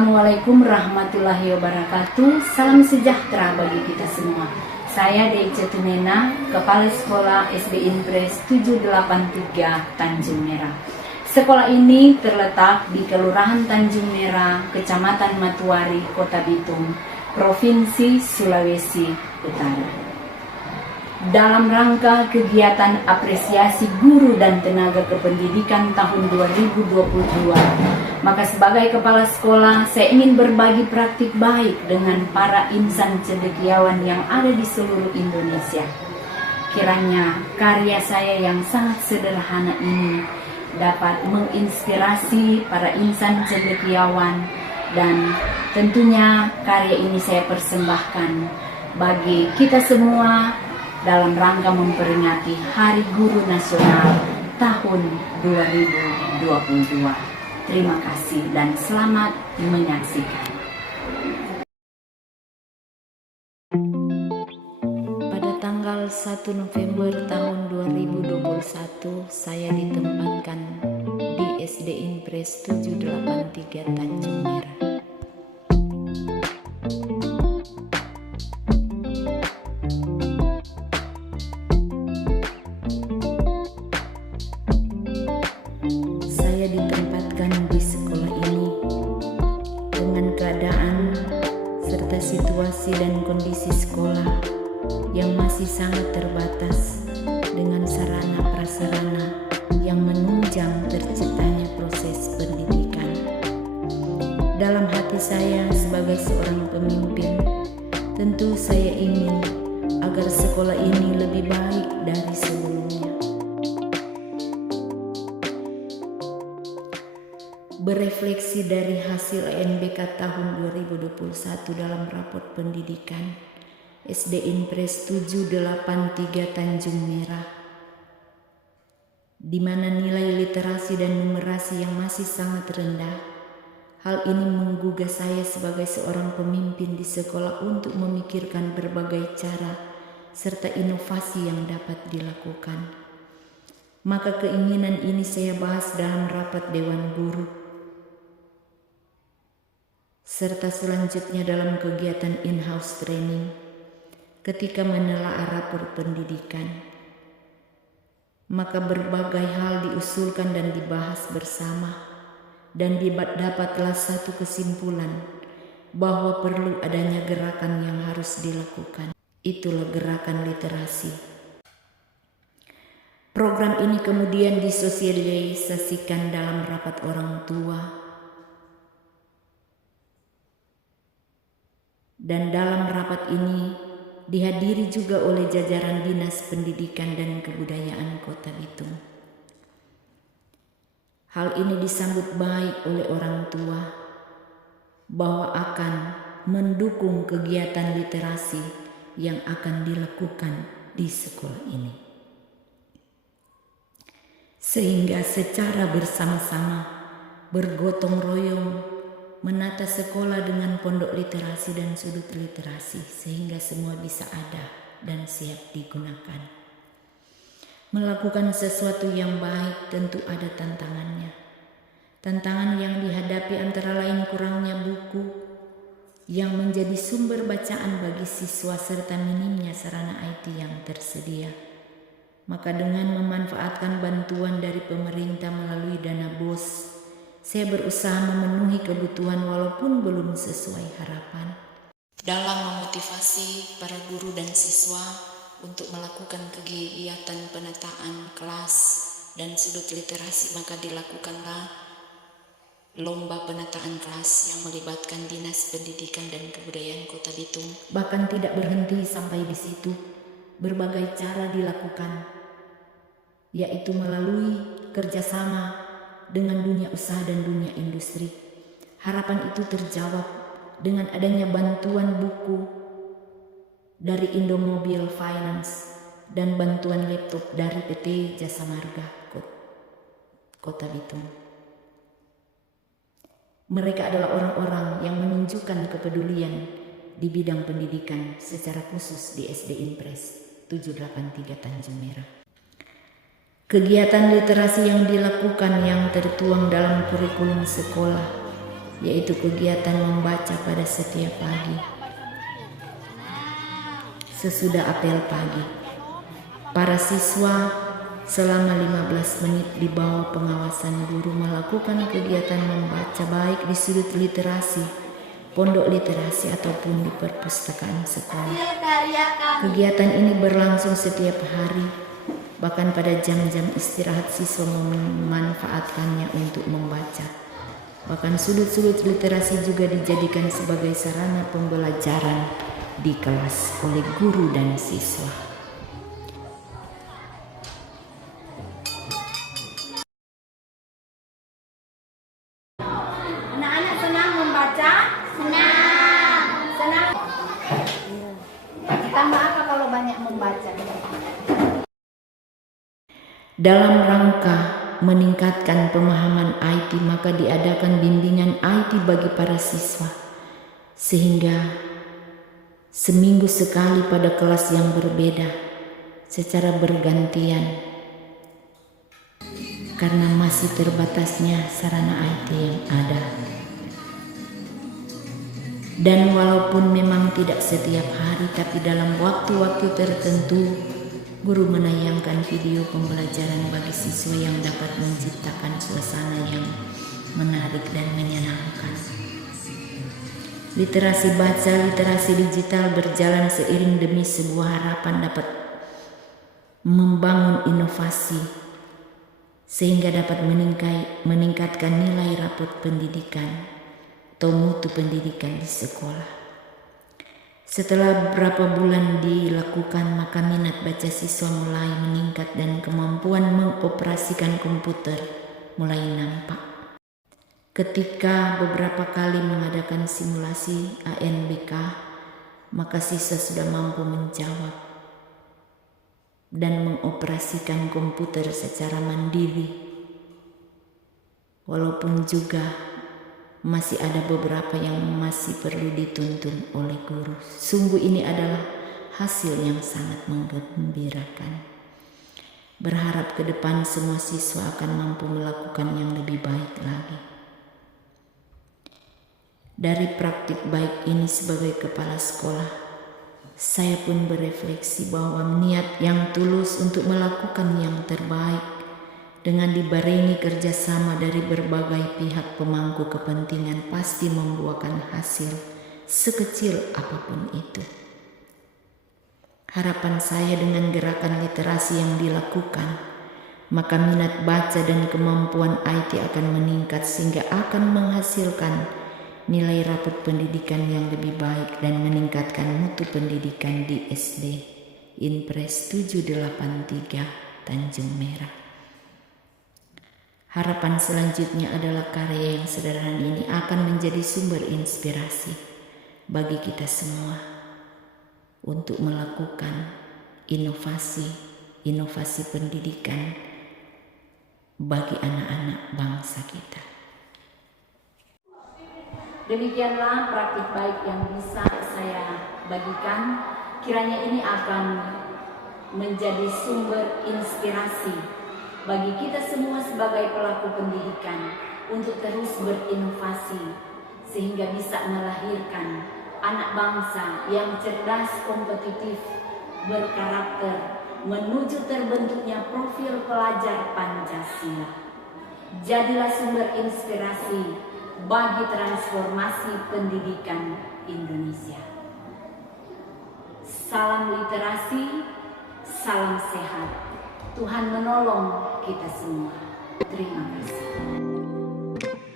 Assalamualaikum warahmatullahi wabarakatuh. Salam sejahtera bagi kita semua. Saya Deice Tunena, Kepala Sekolah SD Impres 783 Tanjung Merah. Sekolah ini terletak di Kelurahan Tanjung Merah, Kecamatan Matuari, Kota Bitung, Provinsi Sulawesi Utara. Dalam rangka kegiatan apresiasi guru dan tenaga kependidikan tahun 2022, maka sebagai kepala sekolah saya ingin berbagi praktik baik dengan para insan cendekiawan yang ada di seluruh Indonesia. Kiranya karya saya yang sangat sederhana ini dapat menginspirasi para insan cendekiawan, dan tentunya karya ini saya persembahkan bagi kita semua dalam rangka memperingati Hari Guru Nasional tahun 2022. Terima kasih dan selamat menyaksikan. Pada tanggal 1 November tahun 2021, saya ditempatkan di SD Impres 783 Tanjung Merah. Saya ditempatkan di sekolah ini dengan keadaan serta situasi dan kondisi sekolah yang masih sangat terbatas dengan sarana prasarana yang menunjang terciptanya proses pendidikan. Dalam hati saya sebagai seorang pemimpin, tentu saya ingin agar sekolah ini lebih baik dari sebelumnya. Berefleksi dari hasil UNBK tahun 2021 dalam raport pendidikan SD Impres 783 Tanjung Merah, di mana nilai literasi dan numerasi yang masih sangat rendah. Hal ini menggugah saya sebagai seorang pemimpin di sekolah untuk memikirkan berbagai cara serta inovasi yang dapat dilakukan. Maka keinginan ini saya bahas dalam rapat Dewan Guru, serta selanjutnya dalam kegiatan in-house training ketika menelaah rapor pendidikan. Maka berbagai hal diusulkan dan dibahas bersama, dan dapatlah satu kesimpulan bahwa perlu adanya gerakan yang harus dilakukan. Itulah gerakan literasi. Program ini kemudian disosialisasikan dalam rapat orang tua, dan dalam rapat ini dihadiri juga oleh jajaran Dinas Pendidikan dan Kebudayaan Kota Bitung. Hal ini disambut baik oleh orang tua bahwa akan mendukung kegiatan literasi yang akan dilakukan di sekolah ini. Sehingga secara bersama-sama bergotong royong menata sekolah dengan pondok literasi dan sudut literasi sehingga semua bisa ada dan siap digunakan. Melakukan sesuatu yang baik tentu ada tantangannya. Tantangan yang dihadapi antara lain kurangnya buku yang menjadi sumber bacaan bagi siswa serta minimnya sarana IT yang tersedia. Maka dengan memanfaatkan bantuan dari pemerintah melalui dana BOS, saya berusaha memenuhi kebutuhan walaupun belum sesuai harapan. Dalam memotivasi para guru dan siswa untuk melakukan kegiatan penataan kelas dan sudut literasi, maka dilakukanlah lomba penataan kelas yang melibatkan Dinas Pendidikan dan Kebudayaan Kota Bitung. Bahkan tidak berhenti sampai di situ, berbagai cara dilakukan, yaitu melalui kerjasama dengan dunia usaha dan dunia industri. Harapan itu terjawab dengan adanya bantuan buku dari Indomobil Finance dan bantuan laptop dari PT Jasa Marga Kota Bitung. Mereka adalah orang-orang yang menunjukkan kepedulian di bidang pendidikan secara khusus di SD Impres 783 Tanjung Merah. Kegiatan literasi yang dilakukan yang tertuang dalam kurikulum sekolah yaitu kegiatan membaca pada setiap pagi. Sesudah apel pagi, para siswa selama 15 menit di bawah pengawasan guru melakukan kegiatan membaca baik di sudut literasi, pondok literasi ataupun di perpustakaan sekolah. Kegiatan ini berlangsung setiap hari, bahkan pada jam-jam istirahat siswa memanfaatkannya untuk membaca. Bahkan sudut-sudut literasi juga dijadikan sebagai sarana pembelajaran di kelas oleh guru dan siswa. Anak-anak senang membaca? Senang. Senang. Ditambah apa kalau banyak membaca? Dalam rangka meningkatkan pemahaman IT, maka diadakan bimbingan IT bagi para siswa, sehingga seminggu sekali pada kelas yang berbeda secara bergantian, karena masih terbatasnya sarana IT yang ada. Dan walaupun memang tidak setiap hari, tapi dalam waktu-waktu tertentu guru menayangkan video pembelajaran bagi siswa yang dapat menciptakan suasana yang menarik dan menyenangkan. Literasi baca, literasi digital berjalan seiring demi sebuah harapan dapat membangun inovasi sehingga dapat meningkatkan nilai rapot pendidikan atau mutu pendidikan di sekolah. Setelah beberapa bulan dilakukan, maka minat baca siswa mulai meningkat dan kemampuan mengoperasikan komputer mulai nampak. Ketika beberapa kali mengadakan simulasi ANBK, maka siswa sudah mampu menjawab dan mengoperasikan komputer secara mandiri. Walaupun juga masih ada beberapa yang masih perlu dituntun oleh guru. Sungguh ini adalah hasil yang sangat menggembirakan. Berharap ke depan semua siswa akan mampu melakukan yang lebih baik lagi. Dari praktik baik ini sebagai kepala sekolah, saya pun berefleksi bahwa niat yang tulus untuk melakukan yang terbaik dengan dibarengi kerjasama dari berbagai pihak pemangku kepentingan pasti membuahkan hasil sekecil apapun itu. Harapan saya dengan gerakan literasi yang dilakukan, maka minat baca dan kemampuan IT akan meningkat sehingga akan menghasilkan nilai rapot pendidikan yang lebih baik dan meningkatkan mutu pendidikan di SD Inpres 783 Tanjung Merah. Harapan selanjutnya adalah karya yang sederhana ini akan menjadi sumber inspirasi bagi kita semua untuk melakukan inovasi pendidikan bagi anak-anak bangsa kita. Demikianlah praktik baik yang bisa saya bagikan. Kiranya ini akan menjadi sumber inspirasi bagi kita semua sebagai pelaku pendidikan untuk terus berinovasi sehingga bisa melahirkan anak bangsa yang cerdas, kompetitif, berkarakter menuju terbentuknya profil pelajar Pancasila. Jadilah sumber inspirasi bagi transformasi pendidikan Indonesia. Salam literasi, salam sehat. Tuhan menolong kita semua. Terima kasih.